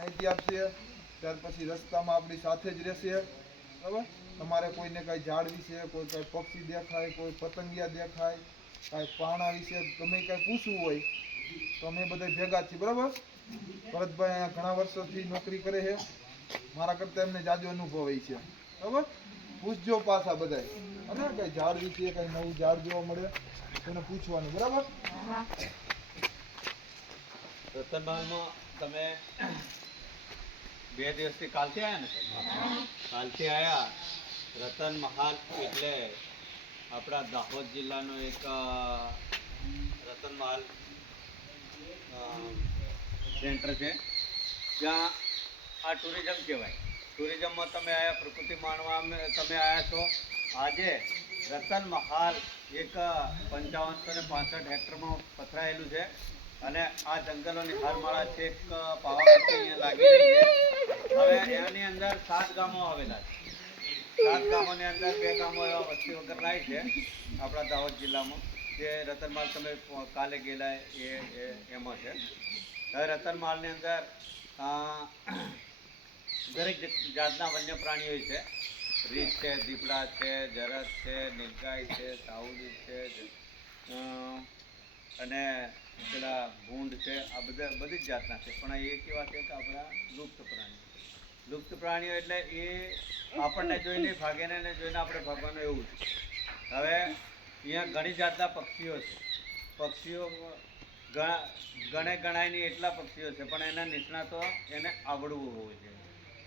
માહિતી આપશે, ત્યાર પછી રસ્તામાં આપણી સાથે જ રહેશે, બરાબર। તમારે કોઈને કાંઈ ઝાડ વિશે, કોઈ કાંઈ પક્ષી દેખાય, કોઈ પતંગિયા દેખાય, કાંઈ પાણા વિશે ગમે કાંઈ પૂછવું હોય તો અમે બધા ભેગા છીએ, બરાબર। ભરતભાઈ અહીંયા ઘણા વર્ષોથી નોકરી કરે છે, મારા કરતાં એમને જાજો અનુભવ હોય છે, બરાબર। પૂછજો પાછા બધાય, અને કાંઈ ઝાડ વિશે કાંઈ નવું ઝાડ જોવા મળે તેને પૂછવાનું, બરાબર। રતનમહાલમાં તમે 2 દિવસથી કાલથી આવ્યા ને? કાલથી આવ્યા। રતનમહાલ એટલે આપણા દાહોદ જિલ્લાનો એક રતનમહાલ સેન્ટર છે, જ્યાં આ ટુરિઝમ કહેવાય। ટુરિઝમમાં તમે આવ્યા, પ્રકૃતિ માણવા તમે આવ્યા છો। આજે રતનમહાલ એક 5565 હેક્ટરમાં પથરાયેલું છે, અને આ જંગલોની હારમાળા છે, પાવાગઢથી અહીંયા લાગી રહી છે। હવે એની અંદર 7 ગામો આવેલા છે। 7 ગામોની અંદર 2 ગામો એવા વસ્તી વગરના છે આપણા દાહોદ જિલ્લામાં, જે રતનમહાલ તમે કાલે ગયેલા એમાં છે। હવે રતનમહાલની અંદર દરેક જાતના વન્ય પ્રાણીઓ છે। રીંછ છે, દીપડા છે, જરસ છે, નીલગાય છે, સાઉલી છે, અને પેલા ભૂંડ છે, આ બધી જ જાતના છે। પણ એ કેવા છે કે આપણા લુપ્ત પ્રાણીઓ એટલે એ આપણને જોઈને ભાગે ને જોઈને આપણે ભાગવાનું એવું છે। હવે અહીંયા ઘણી જાતના પક્ષીઓ છે। પક્ષીઓ ગણાય નહીં એટલા પક્ષીઓ છે, પણ એના નિષ્ણાતો એને આવડવું હોવું જોઈએ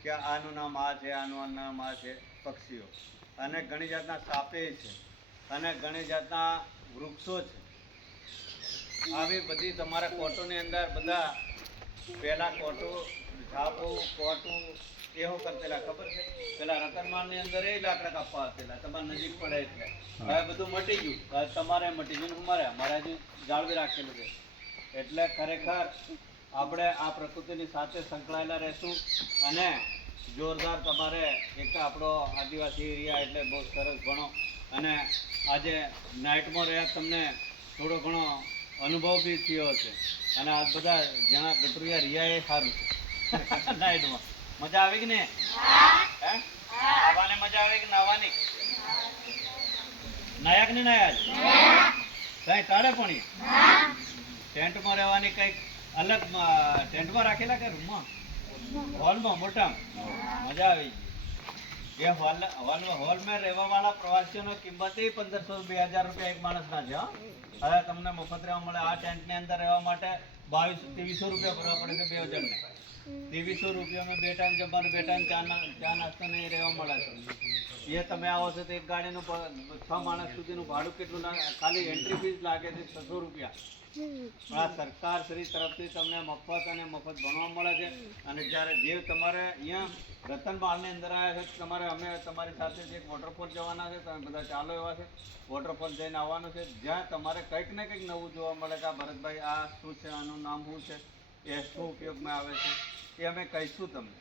કે આનું નામ આ છે, આનું નામ આ છે, પક્ષીઓ। અને ઘણી જાતના સાપે છે, અને ઘણી જાતના વૃક્ષો છે। આવી બધી તમારા કોટોની અંદર બધા પહેલાં કોટું, ઝાપું, કોટું એવું કરતેલા, ખબર છે? પેલા રતનમહાલની અંદર એ લાકડા કાપવા આવતેલા, તમારે નજીક પડે એટલે। હવે બધું મટી ગયું, હવે તમારે મટી ગયું, અમારે હજુ જાળવી રાખેલું છે। એટલે ખરેખર આપણે આ પ્રકૃતિની સાથે સંકળાયેલા રહેશું, અને જોરદાર તમારે એક આપણો આદિવાસી એરિયા એટલે બહુ સરસ ભણો, અને આજે નાઇટમાં રહ્યા તમને થોડો ઘણો અનુભવ બી થયો હશે, અને આ બધા જ્યાં ગટુરિયા રહ્યા એ સારું છે। નાઇટમાં મજા આવી કે ને? હે, આવવાની મજા આવી કે નાવાની? નાયા કે નહીં નાયા? કઈ તાળે પણ ટેન્ટમાં રહેવાની કંઈક અલગ ટેન્ટમાં રાખેલા કે રૂમમાં? હોલમાં મોટા મજા આવી ગઈ। એ હોલમાં રહેવા વાળા પ્રવાસીઓનો કિંમત 1500-2000 રૂપિયા એક માણસના છે। હવે તમને મફત રહેવા મળે। આ ટેન્ટની અંદર રહેવા માટે 2200-2300 રૂપિયા ભરવા પડે છે 2 જણને। 2300 રૂપિયામાં 2 ટાઈમ જમવાનું, 2 ટાઈમ ચા નાસ્તો નહીં રહેવા મળે છે। એ તમે આવો છો તો એક ગાડીનું 6 માણસ સુધીનું ભાડું કેટલું ખાલી એન્ટ્રી ફીસ લાગે છે 600 રૂપિયા। આ સરકાર શ્રી તરફથી તમને મફત અને મફત ભણવા મળે છે। અને જ્યારે જે તમારે અહીંયા રતનમહાલની અંદર આવ્યા છે, અમે તમારી સાથે એક વોટરફોલ જવાના છે, તમે બધા ચાલો એવા છે। વોટરફોલ જઈને આવવાનું છે, જ્યાં તમારે કંઈક ને કંઈક નવું જોવા મળે કે આ ભરતભાઈ આ શું છે, આનું નામ શું છે, એ શું ઉપયોગમાં આવે છે, એ અમે કહીશું તમને।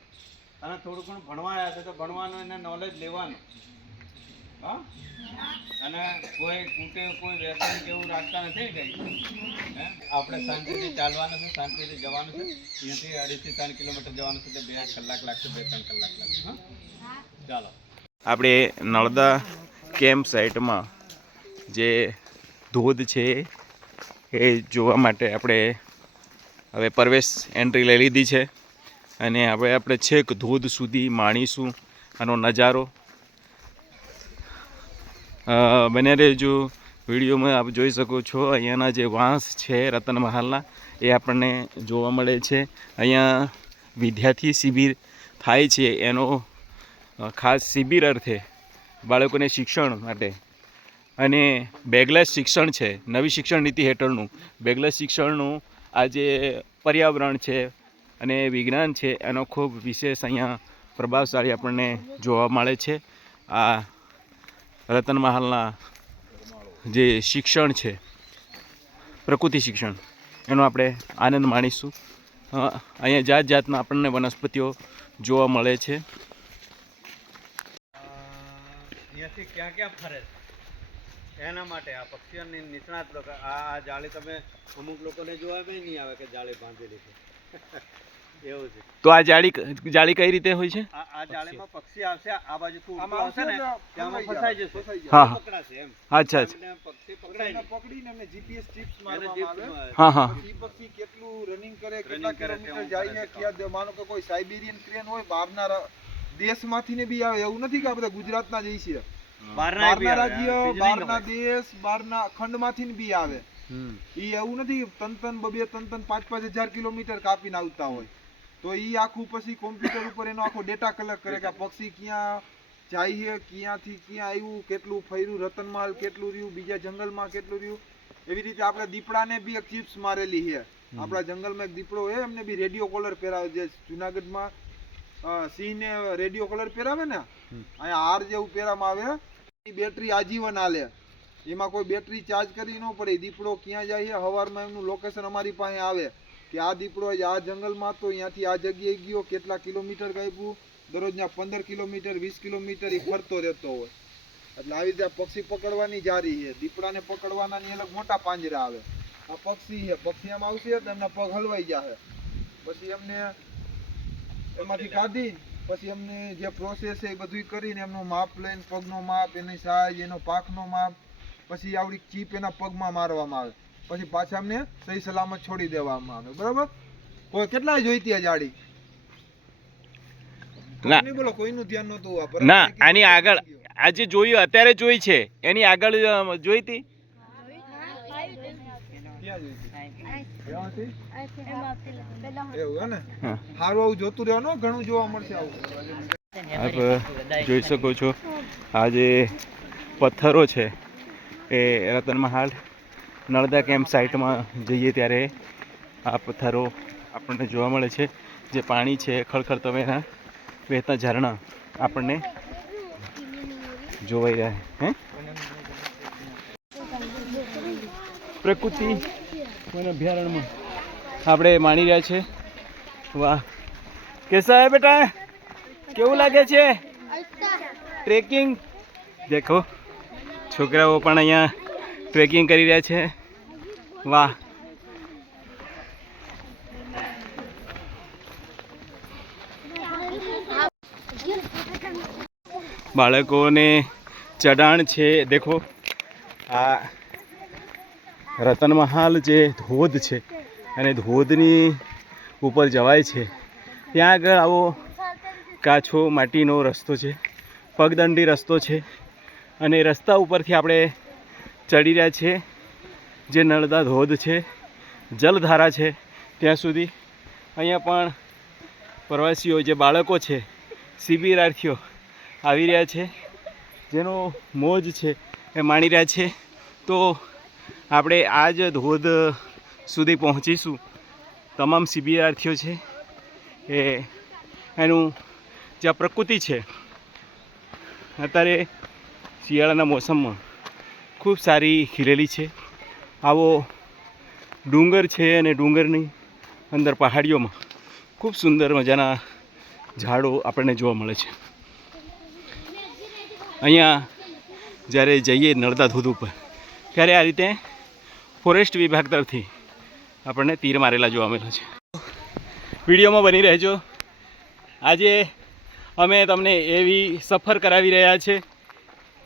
અને થોડું ઘણું ભણવા આવ્યા છે તો ભણવાનું, એને નોલેજ લેવાનું। હા, અને કોઈ કૂટે કોઈ વ્યસન કેવું રાખતા નથી કંઈ। હે, આપણે શાંતિથી ચાલવાનું છે, શાંતિથી જવાનું છે। અહીંયાથી 2.5 થી 3 કિલોમીટર જવાનું છે, તો 2 કલાક લાગશે, 2-3 કલાક લાગશે। હા, ચાલો। આપણે નળદા કેમ્પ સાઇટમાં જે ધોધ છે એ જોવા માટે આપણે હવે પ્રવેશ એન્ટ્રી લઈ લીધી છે, અને હવે આપણે છેક ધોધ સુધી માણીશું આનો નજારો। બને રહેજો વિડીયોમાં। આપ જોઈ શકો છો અહીંયાના જે વાંસ છે રતનમહાલના, એ આપણને જોવા મળે છે। અહીંયા વિદ્યાર્થી શિબિર થાય છે, એનો ખાસ શિબિર અર્થે બાળકોને શિક્ષણ માટે, અને બેગલેસ શિક્ષણ છે, નવી શિક્ષણ નીતિ હેઠળનું બેગલેસ શિક્ષણનું આ જે પર્યાવરણ છે અને વિજ્ઞાન છે, એનો ખૂબ વિશેષ અહીંયા પ્રભાવશાળી આપણને જોવા મળે છે। આ રતનમહાલના જે શિક્ષણ છે, પ્રકૃતિ શિક્ષણ, એનો આપણે આનંદ માણીશું। અહીંયા જાત જાતના આપણને વનસ્પતિઓ જોવા મળે છે। અહીંયાથી ક્યાં ક્યાં ફરે છે એના માટે આ પક્ષીઓની નિષ્ણાત લોકો, આ જાળી તમે અમુક લોકોને જોવા બી નહીં આવે કે જાળી બાંધેલી છે। એવું છે. તો આ જાળી કઈ રીતે હોય છે? આ જાળીમાં પક્ષી આવશે, આ બાજુથી ઉડતું આમાં આવશે ને આવશે ત્યાં એટલે ફસાઈ જશે. ફસાઈ જાય. હા હા પકડાશે એમ. અચ્છા અચ્છા એમને પક્ષી પકડાય એને નહીં. પકડીને એમને જીપીએસ ચિપ્સ એને મારવામાં આવે. હા હા પછી ઈ પક્ષી કેટલું રનિંગ કરે, Running કેટલા કરે, કિલોમીટર કેવું જાય કરે છે, છે, ક્યાં માનો કે કોઈ સાઇબેરિયન ક્રેન હોય બહારના દેશમાંથી ને બી આવે, એવું નથી કે આપણે ગુજરાતના જ છીએ. બહારના બી બહારના આવે, રાજ્ય, seasoning બહારના હોય. દેશ, બહારના ખંડમાંથી ને બી આવે. હમ. ઈ એવું નથી ત્રણ બબે ત્રણ 5-5 હજાર કિલોમીટર કાપીને આવતા હોય. તો ઈ આખું પછી કોમ્પ્યુટર ઉપર એનો આખો ડેટા કલેક્ટ કરે કે આ પક્ષી ક્યાં જાય છે, ક્યાંથી ક્યાં આવ્યું, કેટલું ફર્યું, રતનમાલ કેટલું રહ્યું, બીજા જંગલમાં કેટલું રહ્યું. એવી રીતે આપણે દીપડાને બી એક ચિપ્સ મારેલી છે. આપણા જંગલમાં એક દીપડો હોય, એમને બી રેડિયો કોલર પહેરાવે. જે જુનાગઢમાં સિંહને રેડિયો કોલર પહેરાવે ને, અહીંયા હાર જેવું પહેરામાં આવે. ઈ બેટરી આજીવન હાલે. એમાં કોઈ બેટરી ચાર્જ કરી ન પડે. દીપડો ક્યાં જાય છે, સવારમાં એમનું લોકેશન અમારી પાસે આવે કે આ દીપડો આ જંગલમાં તો અહીંયાથી આ જગ્યાએ ગયો, કેટલા કિલોમીટર કાપ્યું, દરરોજના 15 કિલોમીટર 20 કિલોમીટર એ ફરતો રહેતો હોય. એટલે આવી રીતે પક્ષી પકડવાની જારી છે. દીપડાને પકડવાના ની અલગ મોટા પાંજરા આવે. આ પક્ષી છે, પક્ષી આમ આવશે તો એમના પગ હલવાઈ જશે. પછી એમને એમાંથી કાઢી પછી એમને જે પ્રોસેસ છે એ બધું કરીને એમનું માપ લઈને, પગનો માપ, એની સાઈઝ, એનો પાંખનો માપ, પછી આવડી ચીપ એના પગમાં મારવામાં આવે. પછી પાછા અમને સહી સલામત છોડી દેવામાં આવે. બરાબર? કોઈ કેટલાય જોઈતી આ જાડી? ના. નહીં બોલો, કોઈનું ધ્યાન નહોતું. આ ના, ભરતભાઈ આની કીધું આગળ ગયું. આજે જોયું, અત્યારે જોઈ છે, એની આગળ જોઈ હતી. ક્યાં જોઈતી? ત્યાંથી? પેલા એવું હે ને? હા. સારું આવું જોતું રહેવાનું, ઘણું જોવા મળશે આવું. આપ જોઈ શકો છો આ જે પથ્થરો છે એ રતનમહાલ નર્મદા કેમ્પ સાઇટમાં જઈએ ત્યારે આ પથ્થરો આપણને જોવા મળે છે. જે પાણી છે ખળખળ તમેના વહેતા ઝરણા આપણને જોવાઈ રહ્યા હે. પ્રકૃતિ વન અભયારણ્યમાં આપણે માણી રહ્યા છે. વાહ, કેસા હે બેટા, કેવું લાગે છે ટ્રેકિંગ? દેખો છોકરાઓ પણ અહીંયા ટ્રેકિંગ કરી રહ્યા છે. વાહ, બાળકોને ચઢાણ છે. દેખો આ રતનમહાલ જે ધોધ છે અને ધોધની ઉપર જવાય છે. ત્યાં આગળ આવો કાચો માટીનો રસ્તો છે, પગદંડી રસ્તો છે અને રસ્તા ઉપરથી આપણે ચડી રહ્યા છીએ. જે નર્મદા ધોધ છે, જલધારા છે ત્યાં સુધી. અહીંયા પણ પ્રવાસીઓ જે બાળકો છે, શિબિરાર્થીઓ આવી રહ્યા છે, જેનો મોજ છે એ માણી રહ્યા છે. તો આપણે આ જ ધોધ સુધી પહોંચીશું. તમામ શિબિરાર્થીઓ છે એ એનું જે આ પ્રકૃતિ છે અત્યારે શિયાળાના મોસમમાં ખૂબ સારી ખીલેલી છે. આવો ડુંગર છે અને ડુંગરની અંદર પહાડીઓમાં ખૂબ સુંદર મજાના ઝાડો આપણને જોવા મળે છે. અહીંયા જ્યારે જઈએ નર્મદા ધોધ ઉપર ત્યારે આ રીતે ફોરેસ્ટ વિભાગ તરફથી આપણને તીર મારેલા જોવા મળે છે. વિડીયોમાં બની રહેજો. આજે અમે તમને એવી સફર કરાવી રહ્યા છે,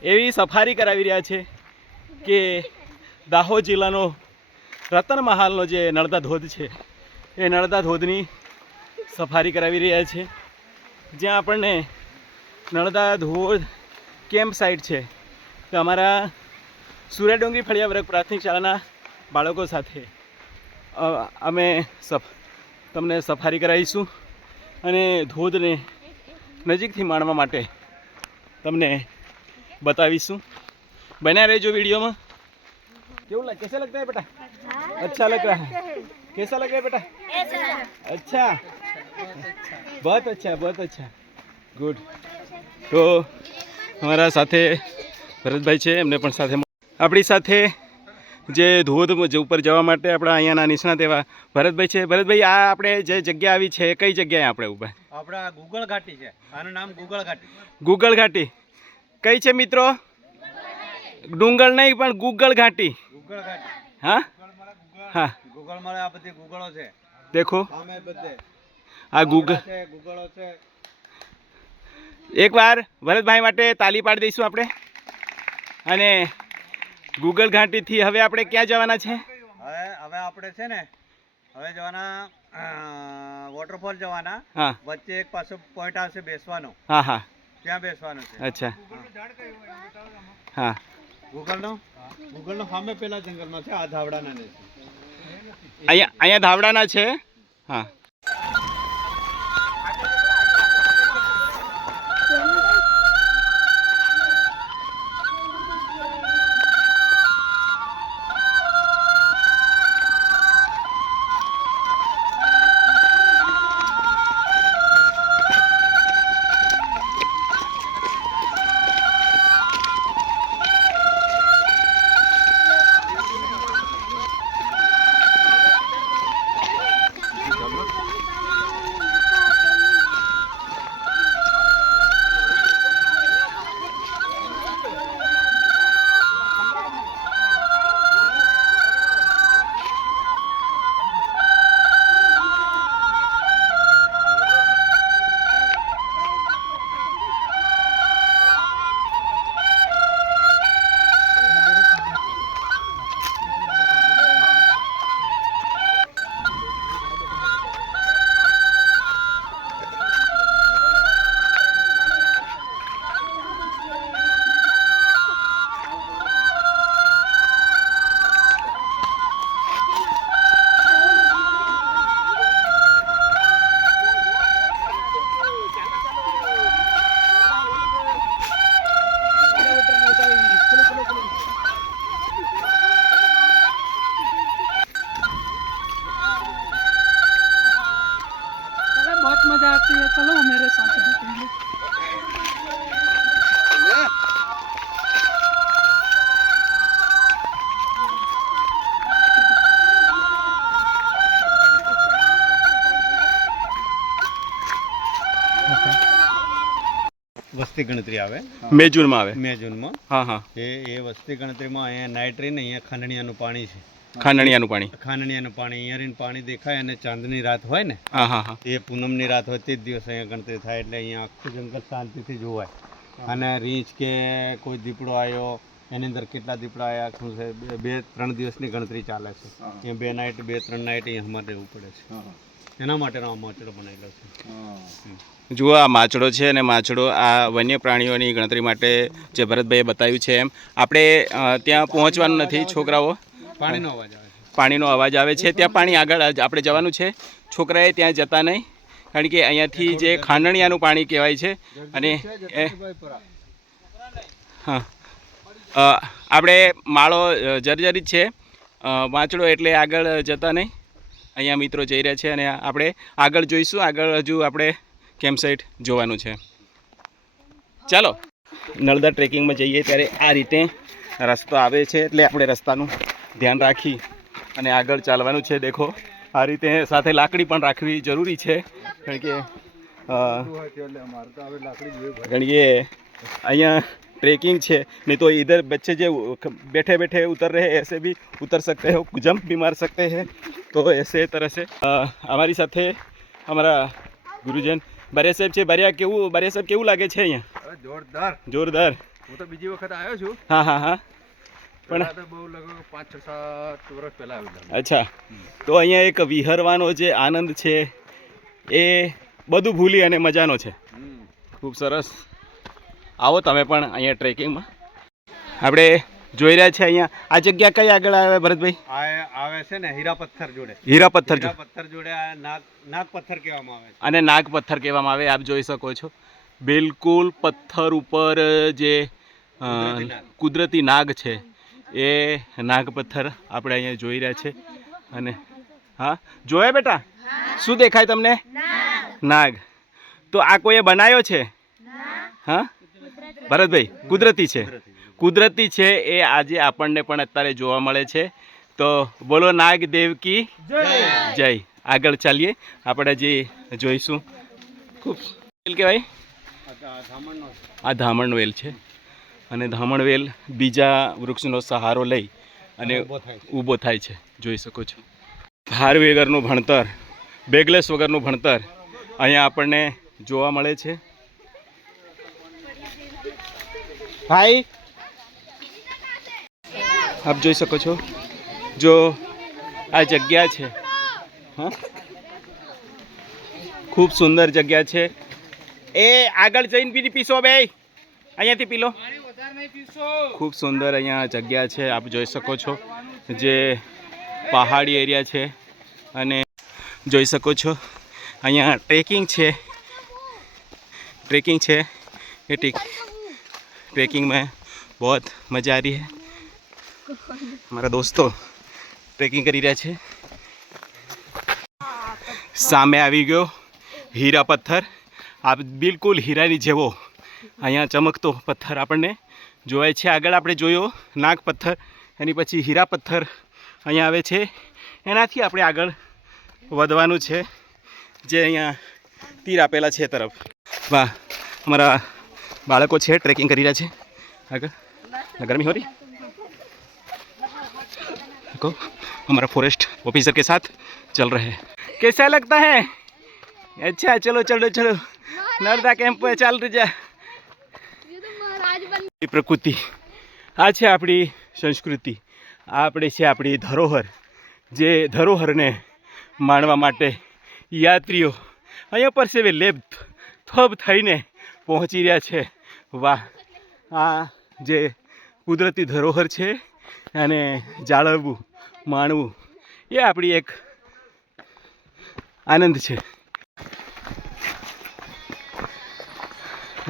એવી સફારી કરાવી રહ્યા છે કે દાહોદ જિલ્લાનો રતનમહાલનો જે નર્મદા ધોધ છે એ નર્મદા ધોધની સફારી કરાવી રહ્યા છે. જ્યાં આપણને નર્મદા ધોધ કેમ્પ સાઇટ છે તો અમારા સૂર્યડુંગરી ફળિયા વર્ગ પ્રાથમિક શાળાના બાળકો સાથે અમે તમને સફારી કરાવીશું અને ધોધને નજીકથી માણવા માટે તમને બતાવીશું. બન્યા રહેજો વિડીયોમાં. કેવું લાગે? कैसा लगता है बेटा? अच्छा लग रहा है? कैसा लग रहा है बेटा? अच्छा, बहुत अच्छा, बहुत अच्छा, ગુડ. તો અમારા સાથે ભરતભાઈ છે, એમને પણ સાથે આપણી સાથે જે ધોધ ઉપર જવા માટે આપણા અહીંયાના નિષ્ણાત એવા ભરતભાઈ છે. ભરતભાઈ, આ આપણે જે જગ્યા આવી છે કઈ જગ્યાએ આપણે ઊભા? આપણા ગુગળ ઘાટી છે, આનું નામ ગુગળ ઘાટી. ગુગળ ઘાટી કઈ છે મિત્રો? ડુંગર નહીં પણ ગુગળ ઘાટી. ગુગળ ઘાટી. હા હા, ગુગળ મળે, આ બધી ગુગળો છે. દેખો અમે બધે આ ગૂગલ છે, ગુગળો છે. એકવાર ભરતભાઈ માટે તાલી પાડી દઈશું આપણે. અને ગૂગલ ઘાટીથી હવે આપણે ક્યાં જવાના છે? હવે આપણે છે ને હવે જવાના વોટરફોલ જવાના. હા વચ્ચે એક પાછો પોઈન્ટ આવશે બેસવાનો, હા હા ત્યાં બેસવાનું છે. અચ્છા હા ગુગલનો સામે પેલા જંગલમાં છે, આ ધાવડાના ને છે. અહીંયા ધાવડાના છે. હા बहुत मजा आती है, चलो मेरे साथ भी तुम लोग। વસ્તી ગણતરી આવે મે જૂનમાં આવે. મે જૂનમાં. હા હા એ વસ્તી ગણતરીમાં અહીંયા નાઇટ રહીને અહીંયા ખાંડણીયાનું પાણી છે. ખાંડણીયાનું પાણી. ખાંડણીયાનું પાણી અહીંયા રહીને પાણી દેખાય, અને ચાંદની રાત હોય ને હા હા હા એ પૂનમની રાત હોય તે જ દિવસ અહીંયા ગણતરી થાય, એટલે અહીંયા આખું જંગલ શાંતિથી જોવાય. અને રીંછ કે કોઈ દીપડો આવ્યો, એની અંદર કેટલા દીપડા આવ્યા, શું છે, 2-3 દિવસની ગણતરી ચાલે છે. અહીંયા 2 નાઇટ 2-3 નાઇટ અહીંયા અમારે રહેવું પડે છે. એના માટેનો આ મોચડો બનાવેલો છે. જુઓ આ માછડો છે, અને માછડો આ વન્ય પ્રાણીઓની ગણતરી માટે જે ભરતભાઈએ બતાવ્યું છે એમ આપણે ત્યાં પહોંચવાનું નથી. છોકરાઓ પાણીનો અવાજ આવે છે. પાણીનો અવાજ આવે છે, ત્યાં પાણી આગળ આપણે જવાનું છે. છોકરાએ ત્યાં જતા નહીં, કારણ કે અહીંયાથી જે ખાંડણીયાનું પાણી કહેવાય છે. અને હા આપણે માળો જર્જરિત છે, વાંચડો એટલે આગળ જતા નહીં. અહીંયા મિત્રો જઈ રહ્યા છે, અને આપણે આગળ જોઈશું. આગળ હજુ આપણે કેમ્પસાઇટ જોવાનું છે. ચાલો નર્મદા ટ્રેકિંગમાં જઈએ ત્યારે આ રીતે રસ્તો આવે છે, એટલે આપણે રસ્તાનું ધ્યાન રાખી અને આગળ ચાલવાનું છે. દેખો આ રીતે સાથે લાકડી પણ રાખવી જરૂરી છે, કારણ કે અહીંયા ट्रेकिंग है, नहीं तो इधर बच्चे जो बैठे बैठे उतर रहे हैं ऐसे भी उतर सकते हो, जंप भी मार सकते हैं. तो ऐसे तरह से हमारी साथे हमारा गुरुजन बारिया साहेब છે. બારિયા સાહેબ કેવું લાગે છે અહીંયા? જોરદાર. હું તો બીજી વખત આવ્યો છું. હા હા હા પણ બહુ લગભગ 5-7 વર્ષ પહેલા આવેલા. અચ્છા, તો અહીંયા એક વિહરવાનો જે આનંદ છે એ બધું ભૂલી અને મજાનો છે. ખૂબ સરસ. આવો તમે પણ અહીંયા ટ્રેકિંગમાં. આપણે જોઈ રહ્યા છે અહીંયા આ જગ્યા કઈ આગળ આવે ભરતભાઈ? આવે છે ને હીરા પથ્થર જોડે. હીરા પથ્થર જોડે આ નાગ પથ્થર કહેવામાં આવે છે. અને નાગ પથ્થર કહેવામાં આવે. આપ જોઈ શકો છો બિલકુલ પથ્થર ઉપર જે કુદરતી નાગ છે એ નાગ પથ્થર આપણે અહીંયા જોઈ રહ્યા છે. અને હા જોયા બેટા, શું દેખાય તમને? નાગ. તો આ કોઈએ બનાવ્યો છે? હા ભરતભાઈ, કુદરતી છે એ આજે આપણને પણ અત્યારે જોવા મળે છે. તો બોલો નાગ દેવ કી જય. આગળ ચાલીએ, આપણે જે જોઈશું. ખૂબ કહેવાય આ ધામણ વેલ છે, અને ધામણ વેલ બીજા વૃક્ષનો સહારો લઈ અને ઊભો થાય છે. જોઈ શકો છો. ભાર વગરનું ભણતર, બેગલેસ વગરનું ભણતર અહીંયા આપણને જોવા મળે છે. ભાઈ આપ જોઈ શકો છો જો આ જગ્યા છે, હા ખૂબ સુંદર જગ્યા છે. એ આગળ જઈને પી પીશો બે, અહીંયાથી પી લો. ખૂબ સુંદર અહીંયા જગ્યા છે, આપ જોઈ શકો છો. જે પહાડી એરિયા છે અને જોઈ શકો છો અહીંયા ટ્રેકિંગ છે. ये ट्रैकिंग में बहुत मज़ा आ रही है. हमारा दोस्तों ट्रेकिंग કરી રહ્યા છે. સામે આવી ગયો હીરા પથ્થર. આ બિલકુલ હીરાની જેવો અહીંયા ચમકતો પથ્થર આપણને જોવાય છે. આગળ આપણે જોયો નાગ પથ્થર, એની પછી હીરા પથ્થર અહીંયા આવે છે. એનાથી આપણે આગળ વધવાનું છે, જે અહીંયા તીર આપેલા છે તરફ. વાહ, हमारा बालको છે ट्रैकिंग કરી રહ્યા છે. આગળ गर्मी हो रही देखो हमारा फॉरेस्ट ऑफिसर के साथ चल रहे हैं. कैसा लगता है? अच्छा चलो चलो चलो नर्मदा कैंप पे चल रही प्रकृति. આ છે આપણી સંસ્કૃતિ, આપણે છે આપણી ધરોહર. જે ધરોહરને માણવા માટે યાત્રીઓ અહીંયા પરસેવે લેબ થબ થઈને પહોંચી રહ્યા છે. વાહ, આ જે કુદરતી ધરોહર છે અને જાળવવું માણવું એ આપણી એક આનંદ છે.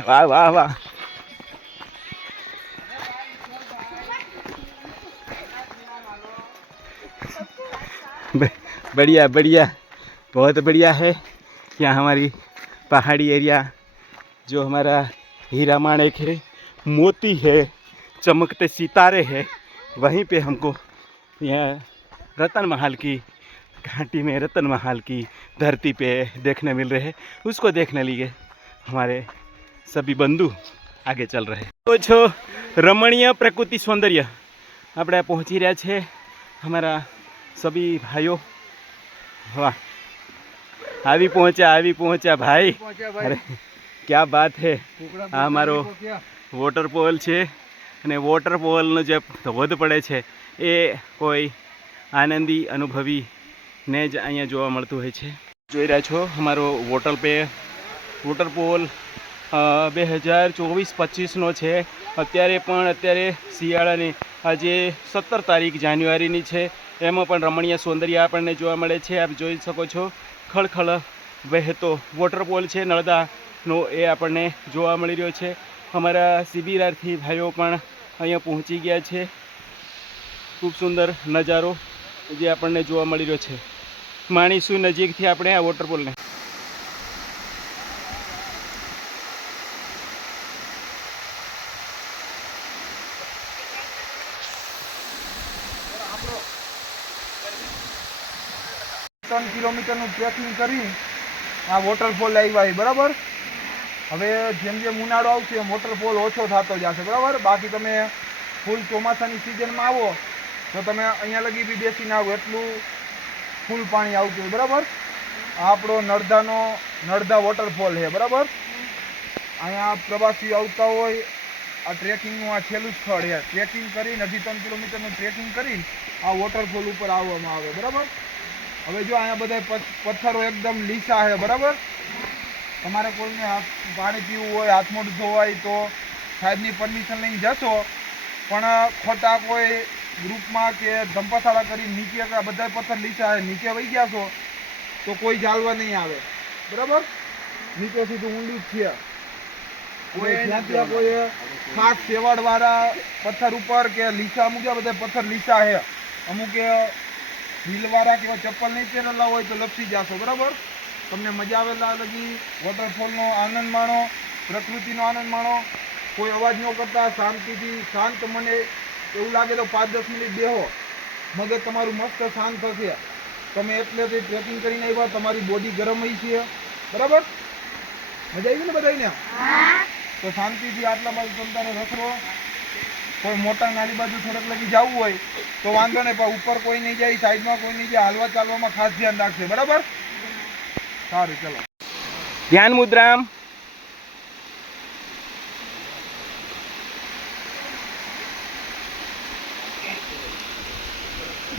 વાહ વાહ વાહ. बढ़िया बढ़िया, बहुत बढ़िया है. यहाँ हमारी पहाड़ी एरिया जो हमारा हीरा माणिक है, मोती है, चमकते सितारे हैं, वहीं पे हमको यह रतन महल की घाटी में रतन महल की धरती पे देखने मिल रहे हैं. उसको देखने लिए हमारे सभी बंधु आगे चल रहे हैं. तो जो रमणीय प्रकृति सौंदर्य આપણે પહોંચી રહ્યા છે. हमारा सभी भाइयों, वाह આવી પહોંચ્યા ભાઈ. અરે क्या बात है. આ અમારો વોટરફોલ છે અને વોટરફોલનો જે ધોધ પડે છે એ કોઈ આનંદી અનુભવીને જ અહીંયા જોવા મળતું હોય છે. જોઈ રહ્યા છો અમારો વોટરફોલ 2024-25નો છે. અત્યારે શિયાળાની આજે 17 તારીખ જાન્યુઆરીની છે. એમાં પણ રમણીય સૌંદર્ય આપણને જોવા મળે છે. આપ જોઈ શકો છો ખળખળ વહેતો વોટરફોલ છે નર્મદાનો, એ આપણને જોવા મળી રહ્યો છે. અમારા શિબિરાર્થી ભાઈઓ પણ અહીંયા પહોંચી ગયા છે. ખૂબ સુંદર નજારો જે આપણને જોવા મળી રહ્યો છે. માણીશું નજીકથી આપણે આ વોટરફોલને. ત્રણ કિલોમીટરનું ટ્રેકિંગ કરી આ વોટરફોલ આવ્યા બરાબર. હવે જેમ જેમ ઉનાળો આવશે એમ વોટરફોલ ઓછો થતો જશે બરાબર. બાકી તમે ફૂલ ચોમાસાની સિઝનમાં આવો તો તમે અહીંયા લગી બી બેસીને આવો એટલું ફૂલ પાણી આવતું હોય બરાબર. આ આપણો નર્મદા વોટરફોલ છે બરાબર. અહીંયા પ્રવાસીઓ આવતા હોય. આ ટ્રેકિંગનું આ છેલ્લું સ્થળ છે. ટ્રેકિંગ કરીને 3 કિલોમીટરનું ટ્રેકિંગ કરી આ વોટરફોલ ઉપર આવવામાં આવે બરાબર. હવે જો અહીંયા બધા પથ્થરો એકદમ લીસા છે બરાબર. તમારે કોઈને પાણી પીવું હોય, હાથ મોઢું ધોવાય તો સાહેબની પરમિશન લઈને જશો, પણ ખોટા કોઈ ગ્રુપમાં કે ધંપાશાળા કરી નીચે બધા પથ્થર લીસા છે નીચે વહી ગયા છો તો કોઈ ચાલવા નહીં આવે બરાબર. નીચે સીધું ઊંડી જ છે. ત્યાં કોઈ ખાસ સેવાડવાળા પથ્થર ઉપર કે લીસા અમુક બધા પથ્થર લીસા છે, અમુક હીલવાળા કે ચપ્પલ નહીં પહેરેલા હોય તો લપસી જશો બરાબર. તમને મજા આવેલા લગી વોટરફોલનો આનંદ માણો, પ્રકૃતિનો આનંદ માણો. કોઈ અવાજ ન કરતા શાંતિથી શાંત મને એવું લાગે તો 5-10 મિનિટ બેહો, મગજ તમારું મસ્ત શાંત થશે. તમે એટલેથી ટ્રેકિંગ કરીને આવ્યા, તમારી બોડી ગરમ હોય છે બરાબર. મજા આવી ને બધાને? તો શાંતિથી આટલા બાજુ તમતાને રખડો. કોઈ મોટા નાની બાજુ થોડક લગી જવું હોય તો વાંધો નહીં, પણ ઉપર કોઈ નહીં જાય, સાઈડમાં કોઈ નહીં જાય. હાલવા ચાલવામાં ખાસ ધ્યાન રાખશે બરાબર. સારું ચલો. ધ્યાન મુદ્રામ.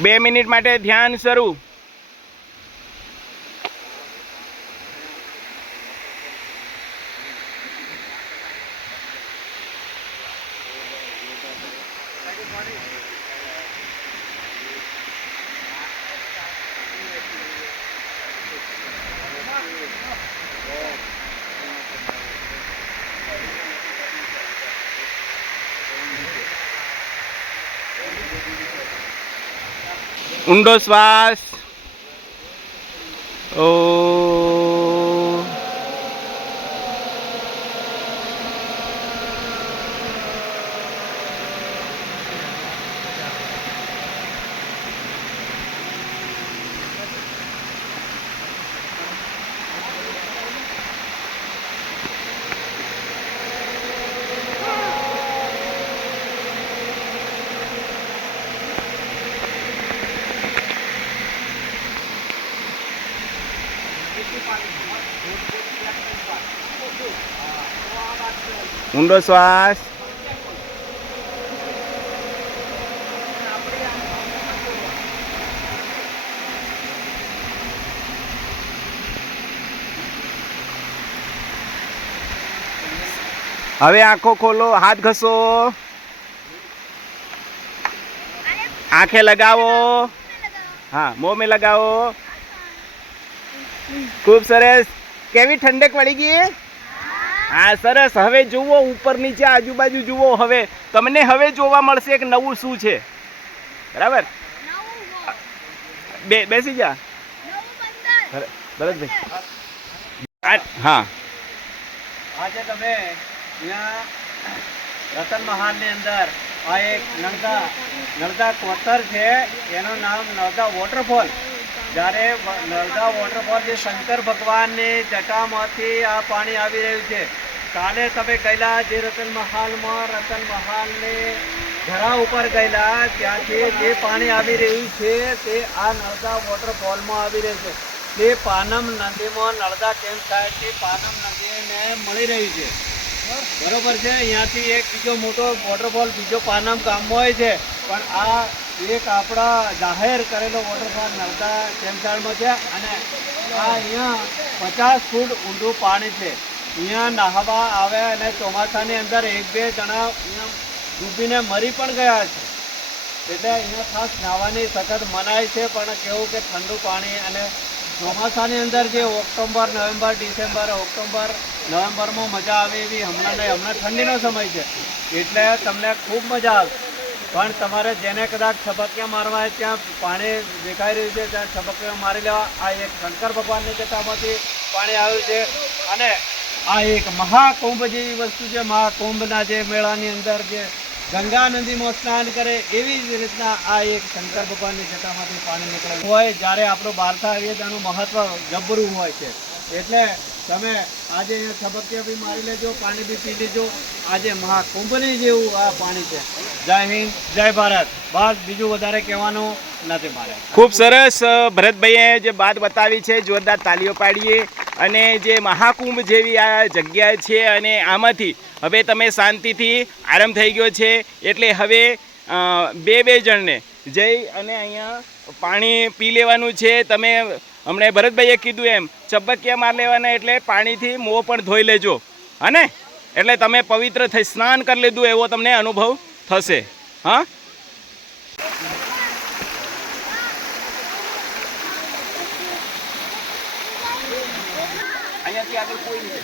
બે મિનિટ માટે ધ્યાન શરૂ. ઊંડો શ્વાસ. ઓ ઊંડો શ્વાસ. હવે આંખો ખોલો, હાથ ઘસો, આંખે લગાવો, હા મોં में લગાવો. ખૂબ સરસ. કેવી ઠંડક પડી ગઈ? હા સરસ. હવે જુઓ ઉપર નીચે આજુબાજુ જુઓ. હવે તમને હવે જોવા મળશે કે નવું શું છે. બરાબર. બેસી જા ભરતભાઈ. હા આજે તમે અહીંયા રતન મહાલની અંદર આ એક નર્મદા કોતર છે, એનું નામ નર્મદા વોટરફોલ. જ્યારે નર્મદા વોટરફોલ જે શંકર ભગવાનની જટામાંથી આ પાણી આવી રહ્યું છે. કાલે તમે ગયેલા જે રતન મહાલની ઘરા ઉપર ગયેલા, ત્યાંથી જે પાણી આવી રહ્યું છે તે આ નર્મદા વોટરફોલમાં આવી રહ્યું છે. તે પાનમ નદીમાં નર્મદા કેમ્પ સાઈડથી પાનમ નદીને મળી રહ્યું છે. બરોબર છે. અહીંયાથી એક બીજો મોટો વોટરફોલ બીજો પાનમ ગામમાં હોય છે, પણ આ એક આપણા જાહેર કરેલો વોટરફોલ નર્મદા કેમ્પસાઈડમાં છે. અને આ અહીંયા 50 ફૂટ ઊંડું પાણી છે. અહીંયા નહાવા આવે અને ચોમાસાની અંદર 1-2 જણા અહીંયા ડૂબીને મરી પણ ગયા છે. એટલે અહીંયા ખાસ નાહવાની સખત મનાઈ છે. પણ કેવું કે ઠંડુ પાણી અને ચોમાસાની અંદર જે ઓક્ટોબર, નવેમ્બર, ડિસેમ્બર, નવેમ્બરમાં મજા આવે એવી હમણાં ઠંડીનો સમય છે, એટલે તમને ખૂબ મજા આવશે. પણ તમારે જેને કદાચ છબકિયા મારવા હોય ત્યાં પાણી દેખાઈ રહ્યું છે ત્યાં છબકિયા મારી લેવા. આ એક શંકર ભગવાનની જટામાંથી પાણી આવ્યું છે. અને આ એક મહાકુંભ જેવી વસ્તુ છે. મહાકુંભના જે મેળાની અંદર જે ગંગા નદીમાં સ્નાન કરે એવી જ રીતના આ એક શંકર ભગવાનની જટામાંથી પાણી નીકળે હોય. જ્યારે આપણું બારસા આવીએ તેનું મહત્વ જબરું હોય છે. એટલે તમે આજે અહીંયા છબકિયા બી મારી લેજો, પાણી બી પી લેજો. આજે મહાકુંભની જેવું આ પાણી છે. જય હિન્દ, જય ભારત. બસ બીજું વધારે કહેવાનું નથી મારે. ખૂબ સરસ. ભરતભાઈએ જે વાત બતાવી છે, જોરદાર તાલીઓ પાડીએ. અને જે મહાકુંભ જેવી આ જગ્યા છે અને આમાંથી હવે તમે શાંતિથી આરામ થઈ ગયો છે. એટલે હવે બે જણને જઈ અને અહીંયા પાણી પી લેવાનું છે. તમે હમણાં ભરતભાઈએ કીધું એમ ચબકિયા માર લેવાના, એટલે પાણીથી મોં પણ ધોઈ લેજો. હા ને? એટલે તમે પવિત્ર થઈ સ્નાન કરી લીધું એવો તમને અનુભવ થશે. હા અહીંયાથી આગળ કોઈ નહીં.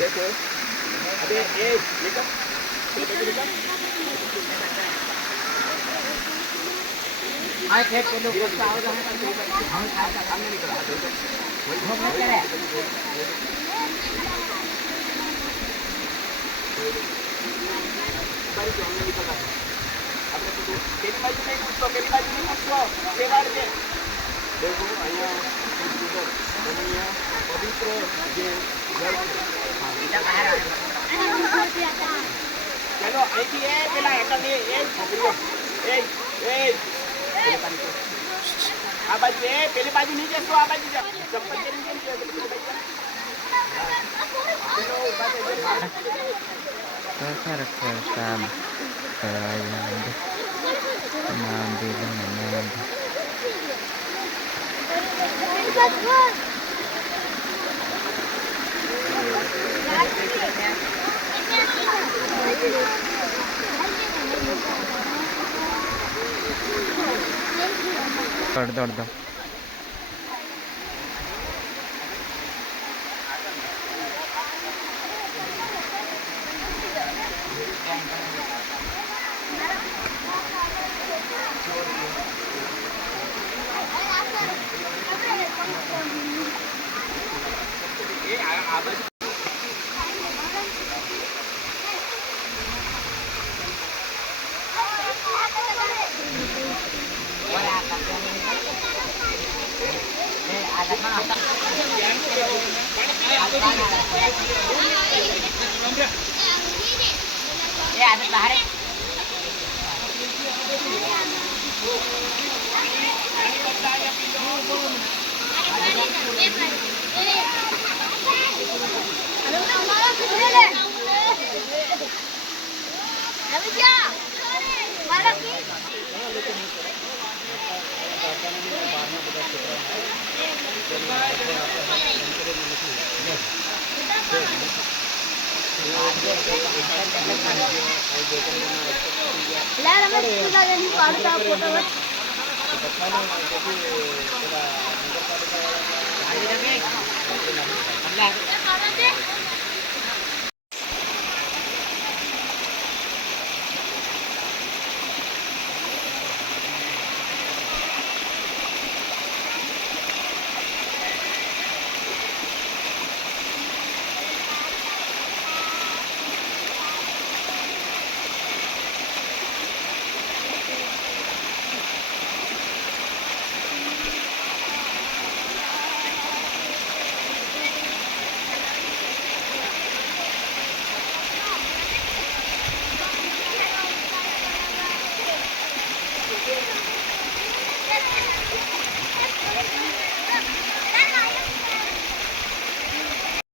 देखो अबे ए निकल आए थे के लोग गुस्सा हो रहा है हम खाया सामने निकल रहा है वही हो क्या है भाई जो हमने निकल रहा है अपने तो तेरी बाजू नहीं पूछो तेरी बाजू नहीं पूछो के बारे में देखो आया સુંદર રમણીય પવિત્ર જે જળ છે. ચલો અહીંથી એ પેલા એકલની એ છોકરીઓ આ બાજુ એ પેલી બાજુ નહીં જશો, આ બાજુ જાઓ. ચપ્પલ પહેરીને કેમ જશો? પેલી બાજુ જાઓ. ચલો, ઊભા થઈ જાઓ. દોડ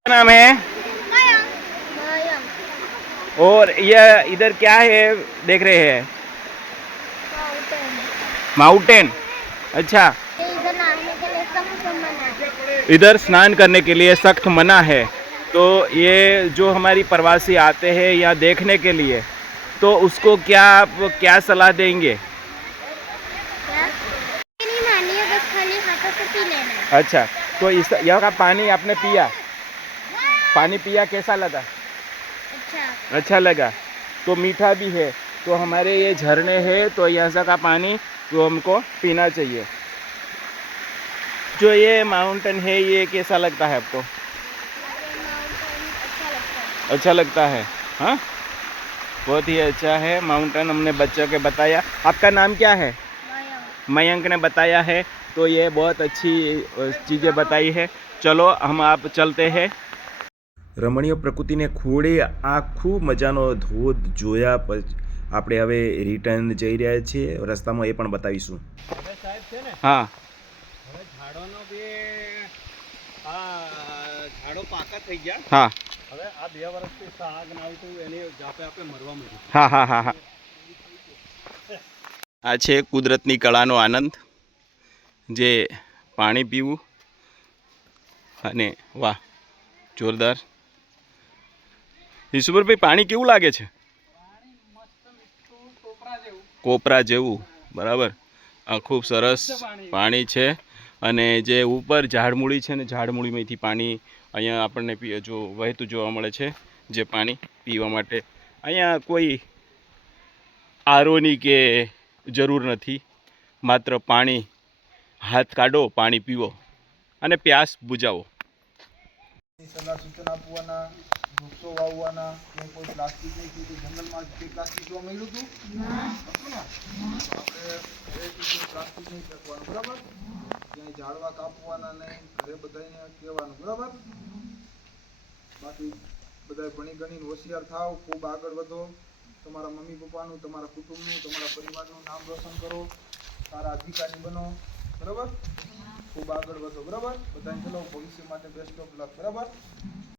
नाम है और ये इधर क्या है देख रहे हैं? माउंटेन। अच्छा, इधर स्नान करने के लिए सख्त मना है। तो ये जो हमारी प्रवासी आते हैं यहाँ देखने के लिए, तो उसको क्या आप क्या सलाह देंगे? अच्छा, तो इस यहाँ का पानी आपने पिया? पानी पिया, कैसा लगा? अच्छा लगा। तो मीठा भी है। तो हमारे ये झरने हैं, तो यहाँ का पानी तो हमको पीना चाहिए। जो ये माउंटेन है, ये कैसा लगता है आपको? अच्छा लगता है। हाँ, बहुत ही अच्छा है माउंटेन। हमने बच्चों के बताया। आपका नाम क्या है? मयंक ने बताया है। तो ये बहुत अच्छी चीज़ें बताई है। चलो हम आप चलते हैं। રમણીય પ્રકૃતિને ખોળે આખું મજાનો ધોધ જોયા પછી આપણે હવે રિટર્ન જઈ રહ્યા છીએ. રસ્તામાં એ પણ બતાવીશું. હવે સાહેબ છે ને, હા, હવે ઝાડોનો બી આ ઝાડો પાકા થઈ ગયા. હા, હવે આ 2 વર્ષથી શાક ના આવ્યું એની જાપે આપે મરવા માંડ્યું. હા, હા, હા, હા. આ છે કુદરતની કળાનો આનંદ, જે પાણી પીવું અને વાહ, જોરદાર. ઈશ્વરભાઈ, પાણી કેવું લાગે છે? કોપરા જેવું. બરાબર. આ ખૂબ સરસ પાણી છે. અને જે ઉપર ઝાડમૂળી છે ને, ઝાડમૂળીમાંથી પાણી અહીંયા આપણને જો વહેતું જોવા મળે છે, જે પાણી પીવા માટે. અહીંયા કોઈ આરોની કે જરૂર નથી. માત્ર પાણી હાથ કાઢો, પાણી પીવો અને પ્યાસ બુજાવો. સલાહ સૂચન આપવાના, વૃક્ષો વાવવાના, કે કોઈ પ્લાસ્ટિક નહીં થયું. જંગલમાં જે પ્લાસ્ટિક જોવા મળ્યું હતું, આપણે પ્લાસ્ટિક નહીં ફેંકવાનું, બરાબર? ક્યાંય ઝાડવા કાપવાના નહીં, ઘરે બધાને કહેવાનું, બરાબર? બાકી બધા ભણી ગણીને હોશિયાર થાવ, ખૂબ આગળ વધો, તમારા મમ્મી પપ્પાનું, તમારા કુટુંબનું, તમારા પરિવારનું નામ રોશન કરો, સારા અધિકારી બનો, બરાબર? ખૂબ આગળ વધો, બરાબર? બધાને ચલો ભવિષ્ય માટે બેસ્ટ ઓફ લક, બરાબર?